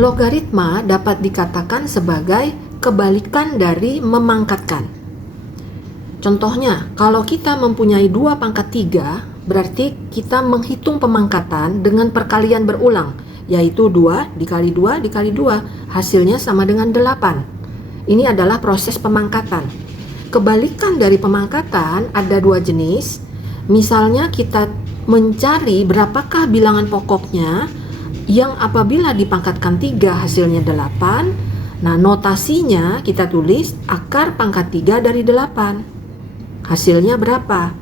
Logaritma dapat dikatakan sebagai kebalikan dari memangkatkan. Contohnya, kalau kita mempunyai 2 pangkat 3, berarti kita menghitung pemangkatan dengan perkalian berulang, yaitu 2 dikali 2 dikali 2, hasilnya sama dengan 8. Ini adalah proses pemangkatan. Kebalikan dari pemangkatan ada 2 jenis. Misalnya kita mencari berapakah bilangan pokoknya yang apabila dipangkatkan 3 hasilnya 8. Nah, notasinya kita tulis akar pangkat 3 dari 8. Hasilnya berapa?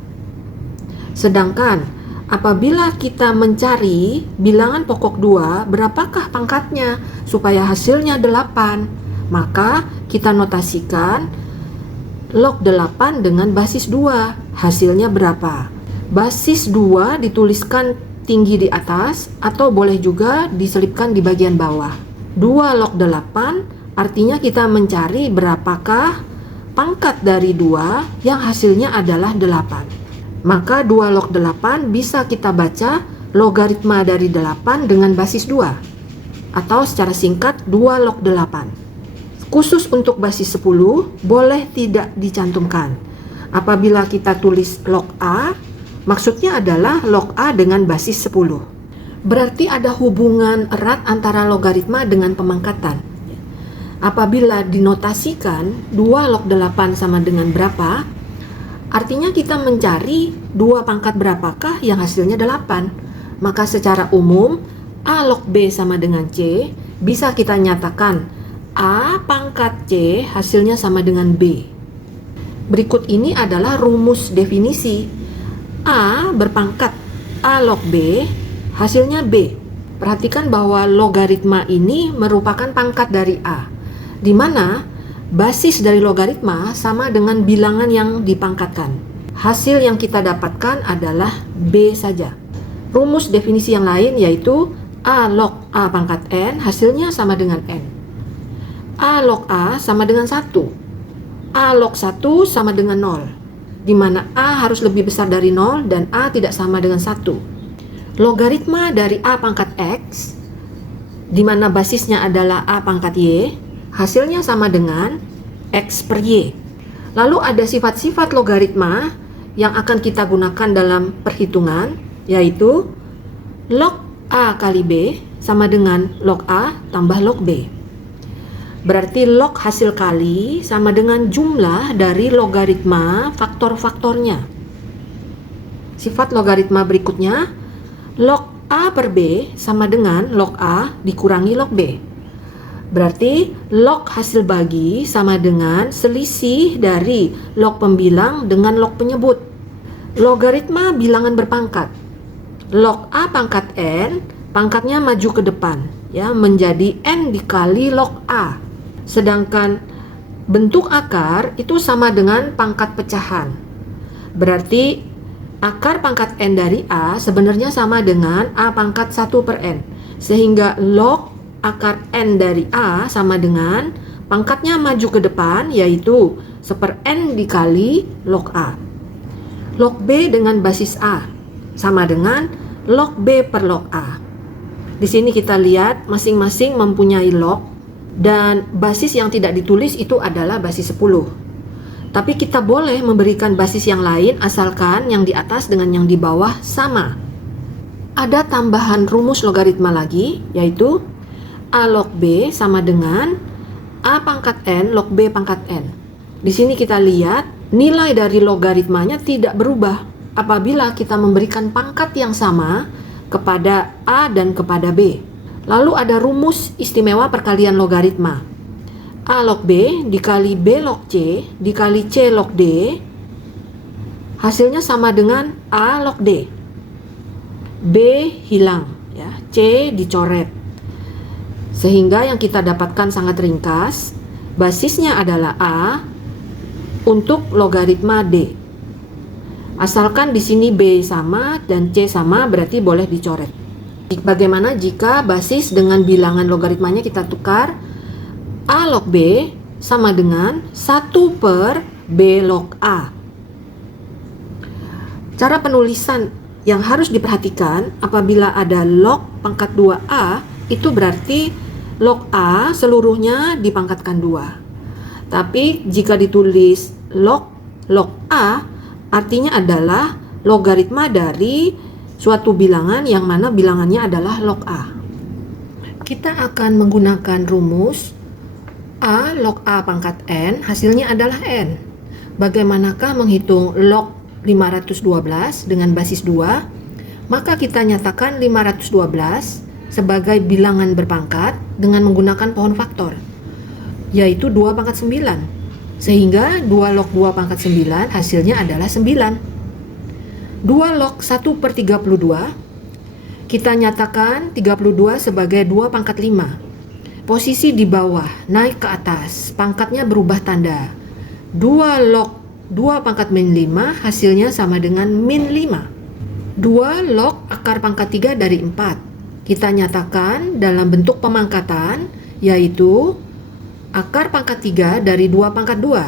Sedangkan apabila kita mencari bilangan pokok 2, berapakah pangkatnya supaya hasilnya 8? Maka kita notasikan log 8 dengan basis 2. Hasilnya berapa? Basis 2 dituliskan tinggi di atas atau boleh juga diselipkan di bagian bawah. 2 log 8 artinya kita mencari berapakah pangkat dari 2 yang hasilnya adalah 8. Maka 2 log 8 bisa kita baca logaritma dari 8 dengan basis 2. Atau secara singkat 2 log 8. Khusus untuk basis 10 boleh tidak dicantumkan. Apabila kita tulis log A, maksudnya adalah log A dengan basis 10. Berarti ada hubungan erat antara logaritma dengan pemangkatan. Apabila dinotasikan 2 log 8 sama dengan berapa, artinya kita mencari 2 pangkat berapakah yang hasilnya 8. Maka secara umum A log B sama dengan C, bisa kita nyatakan A pangkat C hasilnya sama dengan B. Berikut ini adalah rumus definisi. A berpangkat A log B, hasilnya B. Perhatikan bahwa logaritma ini merupakan pangkat dari A, di mana basis dari logaritma sama dengan bilangan yang dipangkatkan. Hasil yang kita dapatkan adalah B saja. Rumus definisi yang lain yaitu A log A pangkat N hasilnya sama dengan N. A log A sama dengan 1. A log 1 sama dengan 0, di mana A harus lebih besar dari 0 dan A tidak sama dengan 1. Logaritma dari A pangkat X, di mana basisnya adalah A pangkat Y, hasilnya sama dengan X per Y. Lalu ada sifat-sifat logaritma yang akan kita gunakan dalam perhitungan, yaitu log A kali B sama dengan log A tambah log B. Berarti log hasil kali sama dengan jumlah dari logaritma faktor-faktornya. Sifat logaritma berikutnya, log A per B sama dengan log A dikurangi log B. Berarti log hasil bagi sama dengan selisih dari log pembilang dengan log penyebut. Logaritma bilangan berpangkat. Log A pangkat N, pangkatnya maju ke depan, ya, menjadi N dikali log A. Sedangkan bentuk akar itu sama dengan pangkat pecahan. Berarti akar pangkat N dari A sebenarnya sama dengan A pangkat 1 per N. Sehingga log akar N dari A sama dengan pangkatnya maju ke depan, yaitu 1/N dikali log A. Log B dengan basis A sama dengan log B per log A. Di sini kita lihat masing-masing mempunyai log, dan basis yang tidak ditulis itu adalah basis 10. Tapi kita boleh memberikan basis yang lain asalkan yang di atas dengan yang di bawah sama. Ada tambahan rumus logaritma lagi, yaitu A log B sama dengan A pangkat N log B pangkat N. Di sini kita lihat nilai dari logaritmanya tidak berubah apabila kita memberikan pangkat yang sama kepada A dan kepada B. Lalu ada rumus istimewa perkalian logaritma. A log B dikali B log C dikali C log D, hasilnya sama dengan A log D. B hilang, ya, C dicoret. Sehingga yang kita dapatkan sangat ringkas, basisnya adalah A untuk logaritma D. Asalkan di sini B sama dan C sama, berarti boleh dicoret. Bagaimana jika basis dengan bilangan logaritmanya kita tukar? A log B sama dengan 1 per B log A. Cara penulisan yang harus diperhatikan apabila ada log pangkat 2A, itu berarti log A seluruhnya dipangkatkan 2. Tapi jika ditulis log A, artinya adalah logaritma dari suatu bilangan yang mana bilangannya adalah log A. Kita akan menggunakan rumus A log A pangkat N, hasilnya adalah N. Bagaimanakah menghitung log 512 dengan basis 2? Maka kita nyatakan 512 sebagai bilangan berpangkat dengan menggunakan pohon faktor, yaitu 2 pangkat 9. Sehingga 2 log 2 pangkat 9 hasilnya adalah 9. 2 log 1/32, kita nyatakan 32 sebagai 2 pangkat 5. Posisi di bawah, naik ke atas, pangkatnya berubah tanda. 2 log 2 pangkat min 5 hasilnya sama dengan min 5. 2 log akar pangkat 3 dari 4. Kita nyatakan dalam bentuk pemangkatan, yaitu akar pangkat 3 dari 2 pangkat 2.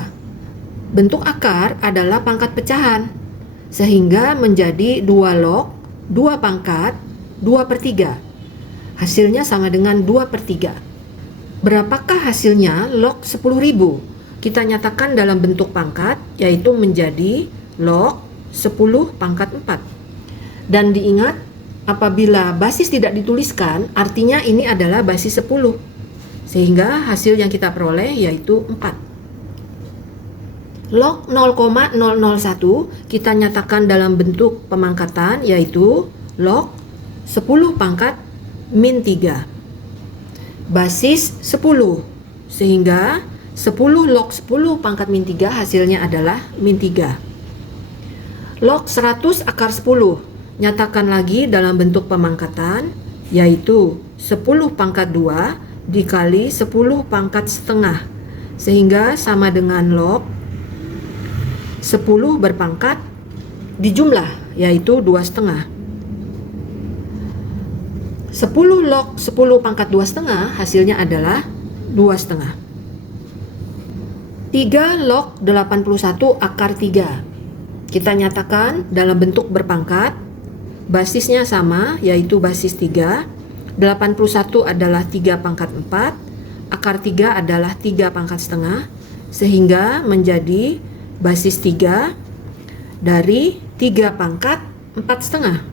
Bentuk akar adalah pangkat pecahan, sehingga menjadi 2 log 2 pangkat 2/3. Hasilnya sama dengan 2/3. Berapakah hasilnya log 10.000? Kita nyatakan dalam bentuk pangkat, yaitu menjadi log 10 pangkat 4. Dan diingat, apabila basis tidak dituliskan, artinya ini adalah basis 10. Sehingga hasil yang kita peroleh yaitu 4. Log 0,001 kita nyatakan dalam bentuk pemangkatan, yaitu log 10 pangkat min 3. Basis 10, sehingga 10 log 10 pangkat min 3 hasilnya adalah min 3. Log 100 akar 10 nyatakan lagi dalam bentuk pemangkatan, yaitu 10 pangkat 2 dikali 10 pangkat setengah, sehingga sama dengan log 10 berpangkat dijumlah, yaitu 2,5. 10 log 10 pangkat 2,5 hasilnya adalah 2,5. 3 log 81 akar 3 kita nyatakan dalam bentuk berpangkat, basisnya sama, yaitu basis 3. 81 adalah 3 pangkat 4, akar 3 adalah 3 pangkat setengah, sehingga menjadi basis 3 dari 3 pangkat 4,5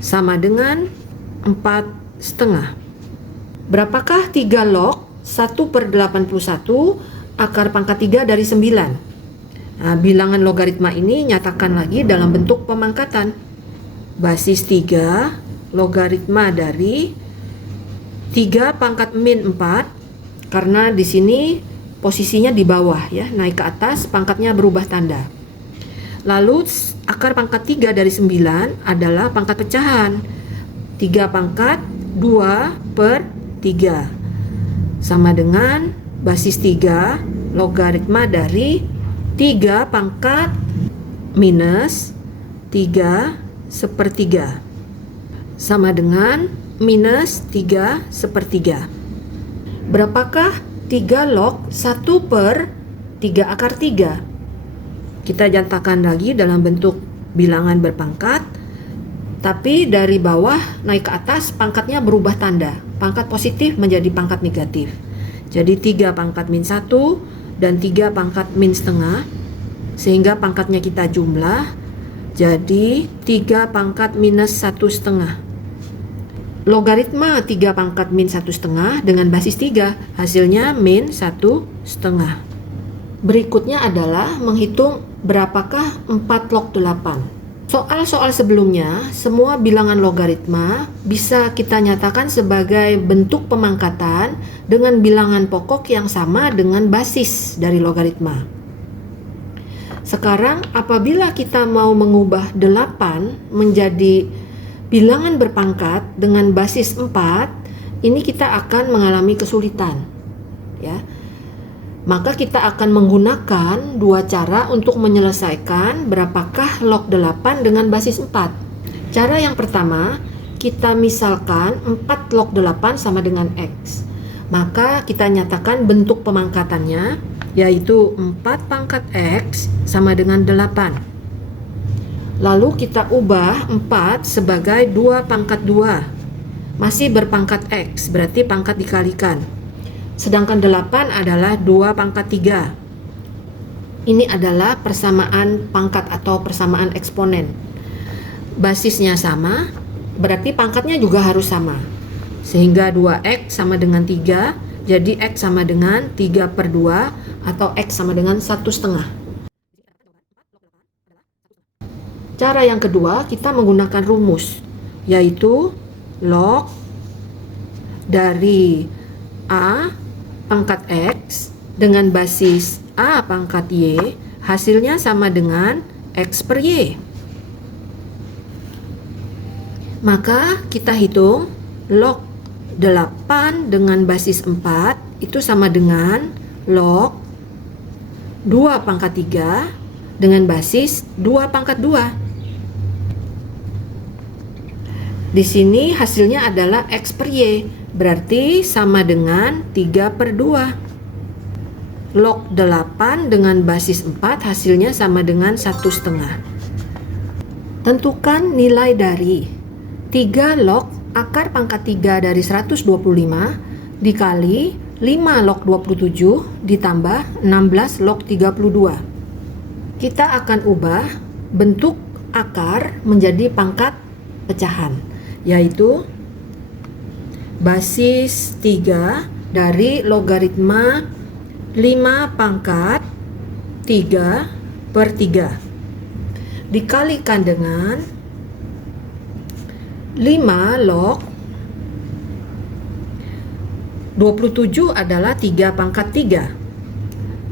sama dengan 4,5. Berapakah 3 log 1/81 akar pangkat 3 dari 9? Nah, bilangan logaritma ini nyatakan lagi dalam bentuk pemangkatan. Basis 3 logaritma dari 3 pangkat min 4, karena di sini posisinya di bawah ya, naik ke atas pangkatnya berubah tanda. Lalu akar pangkat 3 dari 9 adalah pangkat pecahan. 3 pangkat 2/3 sama dengan basis 3 logaritma dari 3 pangkat minus 3/3 sama dengan minus 3/3. Berapakah 3 log 1/3 akar 3? Kita nyatakan lagi dalam bentuk bilangan berpangkat, tapi dari bawah naik ke atas pangkatnya berubah tanda. Pangkat positif menjadi pangkat negatif. Jadi 3 pangkat min 1 dan 3 pangkat min setengah, sehingga pangkatnya kita jumlah jadi 3 pangkat minus 1/2. Logaritma 3 pangkat min 1/2 dengan basis 3 hasilnya min 1/2. Berikutnya adalah menghitung berapakah 4 log 8. Soal-soal sebelumnya, semua bilangan logaritma bisa kita nyatakan sebagai bentuk pemangkatan dengan bilangan pokok yang sama dengan basis dari logaritma. Sekarang apabila kita mau mengubah 8 menjadi bilangan berpangkat dengan basis 4, ini kita akan mengalami kesulitan ya. Maka kita akan menggunakan dua cara untuk menyelesaikan berapakah log 8 dengan basis 4. Cara yang pertama, kita misalkan 4 log 8 sama dengan X. Maka kita nyatakan bentuk pemangkatannya, yaitu 4 pangkat X sama dengan 8. Lalu kita ubah 4 sebagai 2 pangkat 2. masih berpangkat X, berarti pangkat dikalikan. Sedangkan 8 adalah 2 pangkat 3. Ini adalah persamaan pangkat atau persamaan eksponen. Basisnya sama, berarti pangkatnya juga harus sama. Sehingga 2X sama dengan 3, jadi X sama dengan 3/2 atau X sama dengan 1/2. Cara yang kedua, kita menggunakan rumus, yaitu log dari A pangkat X dengan basis A pangkat Y, hasilnya sama dengan X per Y. Maka kita hitung log 8 dengan basis 4 itu sama dengan log 2 pangkat 3 dengan basis 2 pangkat 2. Di sini hasilnya adalah X per Y, berarti sama dengan 3/2. Log 8 dengan basis 4 hasilnya sama dengan 1/2. Tentukan nilai dari 3 log akar pangkat 3 dari 125 dikali 5 log 27 ditambah 16 log 32. Kita akan ubah bentuk akar menjadi pangkat pecahan, yaitu basis 3 dari logaritma 5 pangkat 3/3 dikalikan dengan 5 log 27 adalah 3 pangkat 3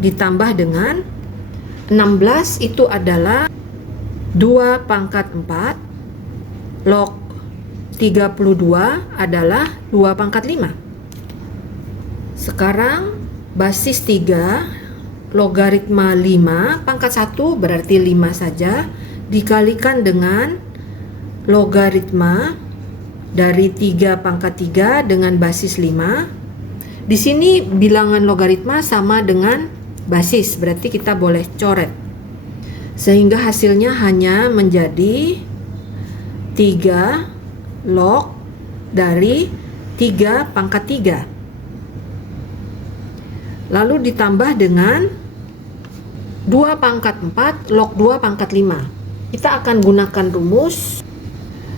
ditambah dengan 16 itu adalah 2 pangkat 4, log 32 adalah 2 pangkat 5. Sekarang basis 3 logaritma 5 pangkat 1 berarti 5 saja dikalikan dengan logaritma dari 3 pangkat 3 dengan basis 5. Di sini bilangan logaritma sama dengan basis, berarti kita boleh coret. Sehingga hasilnya hanya menjadi 3 log dari 3 pangkat 3. Lalu ditambah dengan 2 pangkat 4 log 2 pangkat 5. Kita akan gunakan rumus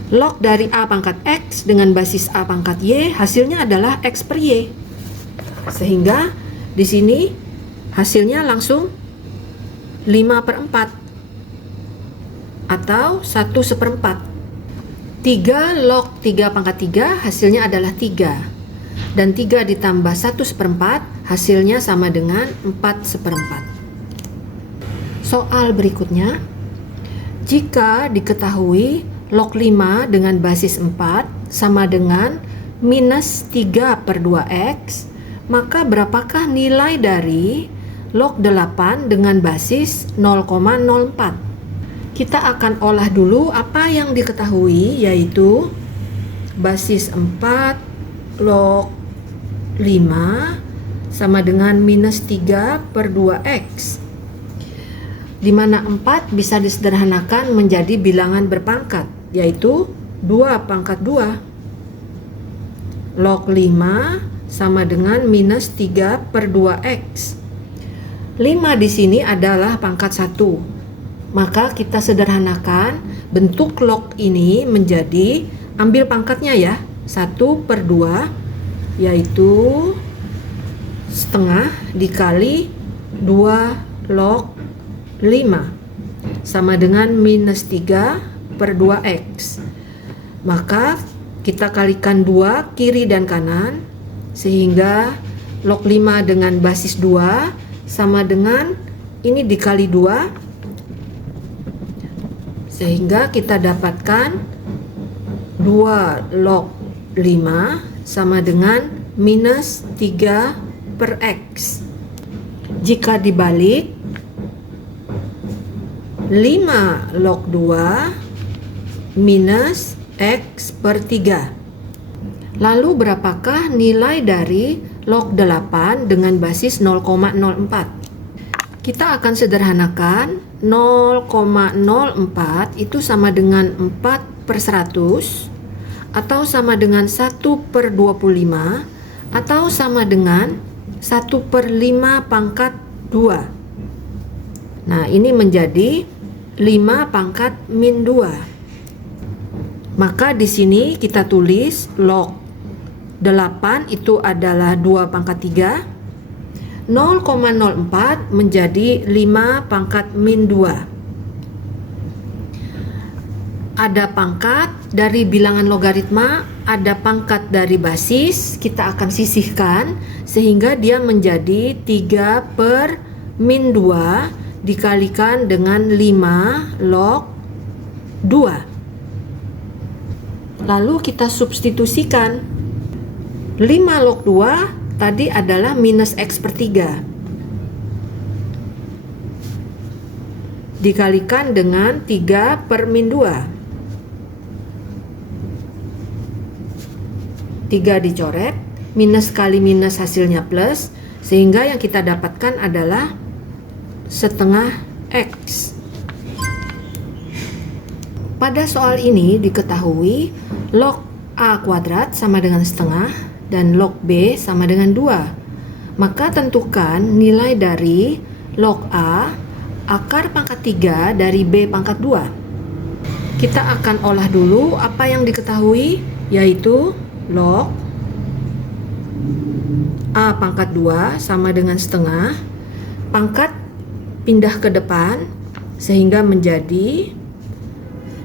log dari A pangkat X dengan basis A pangkat Y, hasilnya adalah X per Y. Sehingga di sini hasilnya langsung 5/4 atau 1/4. 3 log 3 pangkat 3 hasilnya adalah 3. Dan 3 ditambah 1/4 hasilnya sama dengan 4/4. Soal berikutnya, jika diketahui log 5 dengan basis 4 sama dengan minus 3/2x, maka berapakah nilai dari log 8 dengan basis 0,04? Kita akan olah dulu apa yang diketahui, yaitu basis 4 log 5 sama dengan minus 3/2x, di mana 4 bisa disederhanakan menjadi bilangan berpangkat, yaitu 2 pangkat 2. Log 5 sama dengan minus 3/2x. 5 di sini adalah pangkat 1. Maka kita sederhanakan bentuk log ini menjadi, ambil pangkatnya ya, 1/2, yaitu setengah dikali 2 log 5 sama dengan minus 3/2x. Maka kita kalikan 2 kiri dan kanan, sehingga log 5 dengan basis 2 sama dengan ini dikali 2, sehingga kita dapatkan 2 log 5 sama dengan minus 3/x. Jika dibalik, 5 log 2 minus x per 3. Lalu berapakah nilai dari log 8 dengan basis 0,04? Kita akan sederhanakan. 0,04 itu sama dengan 4/100 atau sama dengan 1/25 atau sama dengan 1/5 pangkat 2. Nah, ini menjadi 5 pangkat min 2. Maka di sini kita tulis log 8 itu adalah 2 pangkat 3. 0,04 menjadi 5 pangkat min 2. Ada pangkat dari bilangan logaritma, ada pangkat dari basis, kita akan sisihkan sehingga dia menjadi 3/min2 dikalikan dengan 5 log 2. Lalu kita substitusikan. 5 log 2 tadi adalah minus X per 3 dikalikan dengan 3/min 2. 3 dicoret, minus kali minus hasilnya plus, sehingga yang kita dapatkan adalah setengah X. Pada soal ini diketahui log A kuadrat sama dengan setengah dan log B sama dengan 2. Maka tentukan nilai dari log A akar pangkat 3 dari B pangkat 2. Kita akan olah dulu apa yang diketahui, yaitu log A pangkat 2 sama dengan setengah, pangkat pindah ke depan sehingga menjadi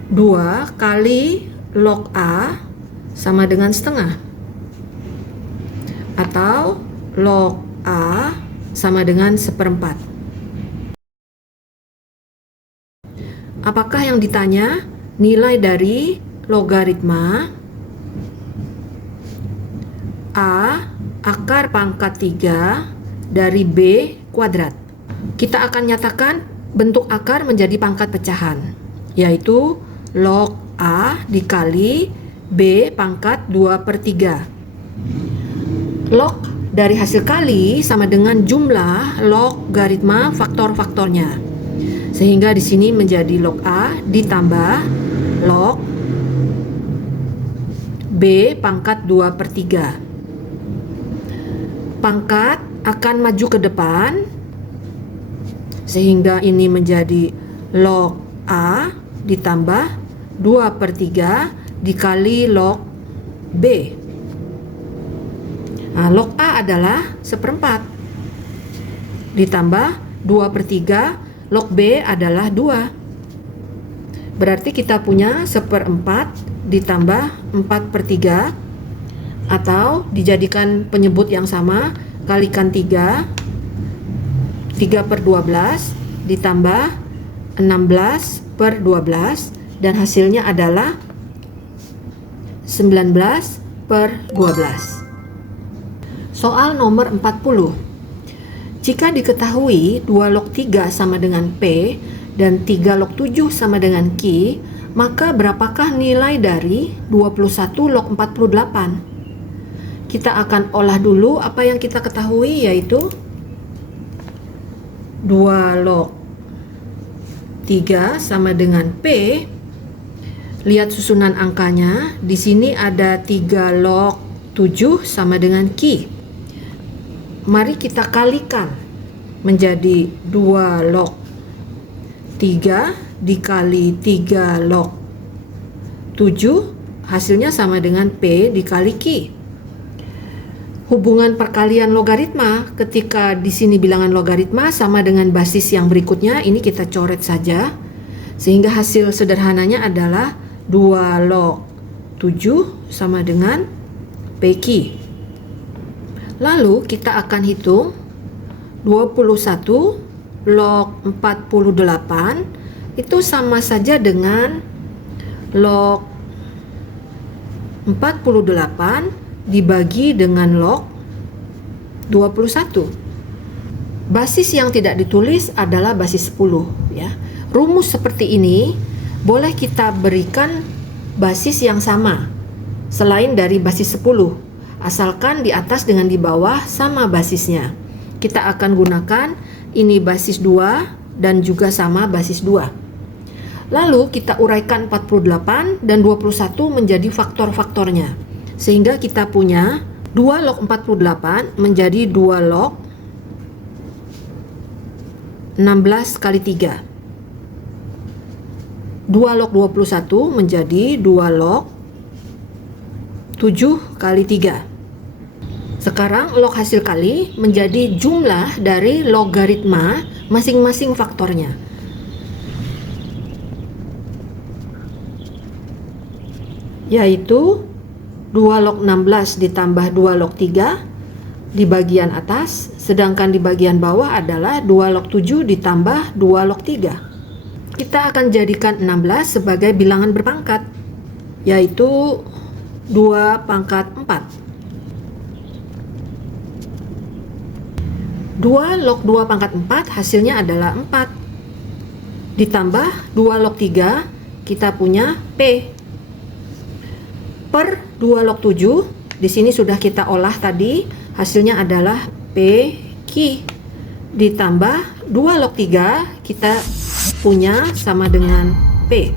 2 kali log A sama dengan setengah, atau log A sama dengan 1/4. Apakah yang ditanya? Nilai dari logaritma A akar pangkat 3 dari B kuadrat. Kita akan nyatakan bentuk akar menjadi pangkat pecahan, yaitu log A dikali B pangkat 2/3. Log dari hasil kali sama dengan jumlah logaritma faktor-faktornya. Sehingga di sini menjadi log A ditambah log B pangkat 2/3. Pangkat akan maju ke depan sehingga ini menjadi log A ditambah 2/3 dikali log B. Nah, log A adalah 1/4 ditambah 2/3, log B adalah 2. Berarti kita punya 1/4 ditambah 4/3, atau dijadikan penyebut yang sama, kalikan 3, 3/12 ditambah 16/12, dan hasilnya adalah 19/12. Soal nomor 40. Jika diketahui 2 log 3 sama dengan P dan 3 log 7 sama dengan Q, maka berapakah nilai dari 21 log 48? Kita akan olah dulu apa yang kita ketahui, yaitu 2 log 3 sama dengan P. Lihat susunan angkanya. Di sini ada 3 log 7 sama dengan Q. Mari kita kalikan menjadi 2 log 3 dikali 3 log 7, hasilnya sama dengan P dikali Q. Hubungan perkalian logaritma ketika di sini bilangan logaritma sama dengan basis yang berikutnya, ini kita coret saja sehingga hasil sederhananya adalah 2 log 7 sama dengan PQ. Lalu kita akan hitung 21 log 48 itu sama saja dengan log 48 dibagi dengan log 21. Basis yang tidak ditulis adalah basis 10 ya. Rumus seperti ini boleh kita berikan basis yang sama selain dari basis 10, asalkan di atas dengan di bawah sama basisnya. Kita akan gunakan ini basis 2 dan juga sama basis 2. Lalu kita uraikan 48 dan 21 menjadi faktor-faktornya. Sehingga kita punya 2 log 48 menjadi 2 log 16 kali 3. 2 log 21 menjadi 2 log 7 kali 3. Sekarang log hasil kali menjadi jumlah dari logaritma masing-masing faktornya. Yaitu 2 log 16 ditambah 2 log 3 di bagian atas, sedangkan di bagian bawah adalah 2 log 7 ditambah 2 log 3. Kita akan jadikan 16 sebagai bilangan berpangkat, yaitu 2 pangkat 4. 2 log 2 pangkat 4 hasilnya adalah 4. Ditambah 2 log 3, kita punya P. Per 2 log 7, di sini sudah kita olah tadi, hasilnya adalah PQ. Ditambah 2 log 3, kita punya sama dengan P.